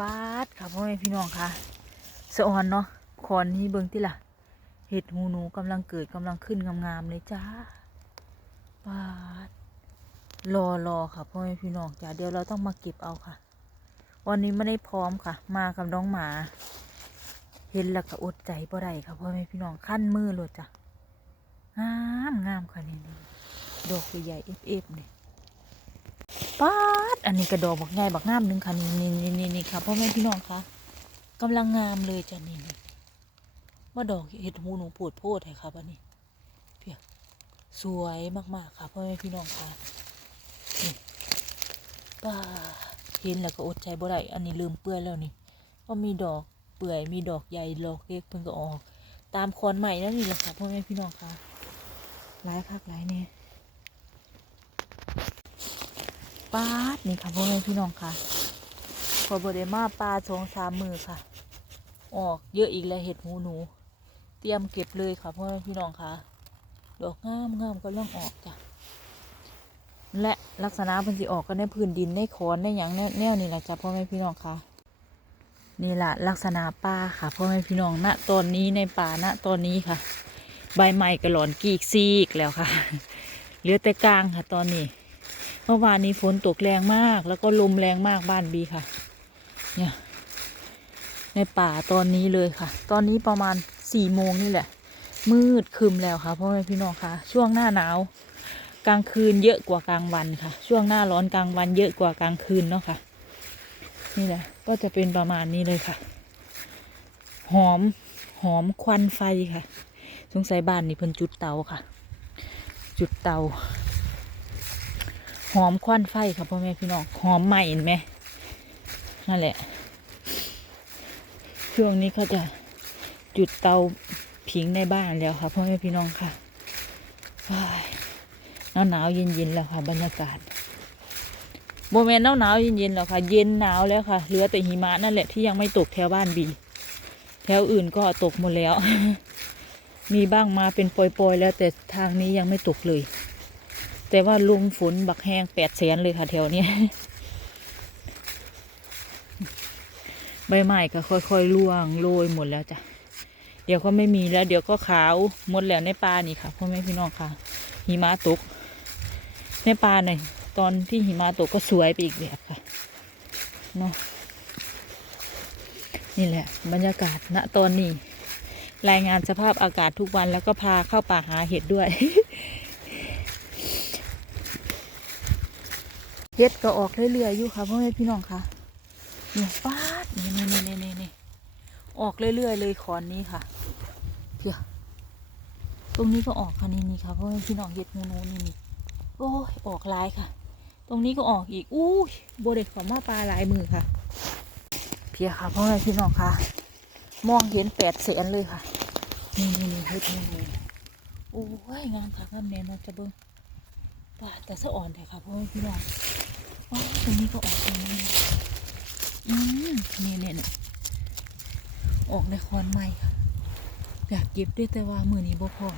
ปาดค่ะพ่อแม่พี่น้องค่ะสะออนเนาะคอนนี้เบิ่งที่ล่ะ เห็ดหูหนูกำลังเกิดกำลังขึ้นงามๆเลยจ้าปาดรอรอค่ะพ่อแม่พี่น้องจ้าเดี๋ยวเราต้องมาเก็บเอาค่ะ วันนี้ไม่ได้พร้อมค่ะ มากับน้องหมา เห็นแล้วก็อดใจบ่ได้ค่ะพ่อแม่พี่น้องขั้นมือเลยจ้ะงามงามค่ะนี่ดอกใหญ่ๆเอฟๆนี่ยปา อันนี้กระดอกบักใหญ่บักงามหนึงค่ะนี่นี่นี่นี่นี่ค่ะพ่อแม่พี่น้องคะกำลังงามเลยจ้ะนี่นี่ว่าดอกเห็ดหูหนูปวดโพดให้ค่ะบ้านี้เพียสวยมากๆค่ะพ่อแม่พี่น้องค่ะนี่ป้าเห็นแล้วก็อดใจบ่ได้อันนี้ลืมเปื้อนแล้วนี่ว่ามีดอกเปื่อยมีดอกใหญ่ดอกเล็กเพิ่งก็ออก ตามคอนใหม่นั่นนี่แหละค่ะพ่อแม่พี่น้องค่ะหลายคักหลายเนี่ย ปาดนี่ค่ะพ่อแม่พี่น้องค่ะพอบดมาปลาสองสามมือค่ะ ออกเยอะอีกแล้วเห็ดหูหนู เตรียมเก็บเลยค่ะพ่อแม่พี่น้องค่ะ ดอกงามงามก็เริ่มออกจ้ะและลักษณะเป็นสิออกกันในพื้นดินในคอนในหยังแนแนวนี่แหละจ้ะพ่อแม่พี่น้องค่ะนี่แหละลักษณะป่าค่ะพ่อแม่พี่น้องณตอนนี้ในป่าณตอนนี้ค่ะ ใบไม้กระหลอนกีกซีกแล้วค่ะเหลือแต่กลางค่ะตอนนี้ เมื่อวานนี้ฝนตกแรงมาก แล้วก็ลมแรงมากบ้านบีค่ะ เนี่ย ในป่าตอนนี้เลยค่ะ ตอนนี้ประมาณสี่โมงนี่แหละ มืดครึมแล้วค่ะพ่อแม่พี่น้องค่ะ ช่วงหน้าหนาว กลางคืนเยอะกว่ากลางวันค่ะ ช่วงหน้าร้อนกลางวันเยอะกว่ากลางคืนเนาะค่ะ นี่แหละ ก็จะเป็นประมาณนี้เลยค่ะ หอมหอมควันไฟค่ะ สงสัยบ้านนี่เพิ่นจุดเตาค่ะ จุดเตา หอมควันไฟค่ะพ่อแม่พี่น้องหอมใหม่เห็นไหมนั่นแหละ ช่วงนี้เขาจะจุดเตาผิงในบ้านแล้วค่ะพ่อแม่พี่น้องค่ะหนาวหนาวเย็นเย็นๆแล้วค่ะ บรรยากาศโมเมนต์หนาวหนาวเย็นเย็นๆแล้วค่ะ เย็นหนาวแล้วค่ะเหลือแต่หิมะนั่นแหละที่ยังไม่ตกแถวบ้านบีแถวอื่นก็ตกหมดแล้ว มีบ้างมาเป็นโปรยๆแล้วแต่ทางนี้ยังไม่ตกเลย แต่ว่าลมฝนบักแห้งแปดแสนเลยค่ะแถวเนี้ยใบไม้ก็ค่อยๆร่วงโรยหมดแล้วจ้ะ เดี๋ยวก็ไม่มีแล้ว เดี๋ยวก็ขาวหมดแล้วในป่านี่ค่ะพ่อแม่พี่น้องค่ะ หิมะตก ในป่าเนี่ยตอนที่หิมะตกก็สวยไปอีกแบบค่ะเนาะนี่แหละ บรรยากาศณตอนนี้ รายงานสภาพอากาศทุกวันแล้วก็พาเข้าป่าหาเห็ดด้วย เฮ็ดก็ออกเรื่อยๆอยู่ค่ะพ่อแม่พี่น้องค่ะเนี่ยฟาดนี่นี่นี่นี่นี่ออกเรื่อยๆเลยขอนนี้ค่ะเพียตรงนี้ก็ออกค่ะนี่นี่ค่ะพ่อแม่พี่น้องเฮ็ดงูนูนี่นี่โอ้ยออกหลายค่ะ ตรงนี้ก็ออกอีกอู้ยโบเด็กของมาปลาหลายมือค่ะ เพียค่ะพ่อแม่พี่น้องค่ะ มองเห็นแปดแสนเลยค่ะ นี่นี่นี่เฮ็ดงูนูโอ้ยงามค่ะงามแน่นอนจะเบิ่ง ป่าแต่สะอ่อนแต่ค่ะพ่อพี่น้องอ๋อตรงนี้ก็ออกตรงนี้อืมเนี่ยเนี่ยเนี่ยออกในคอนใหม่ค่ะอยากเก็บด้วยแต่ว่ามือนี้บ่พอ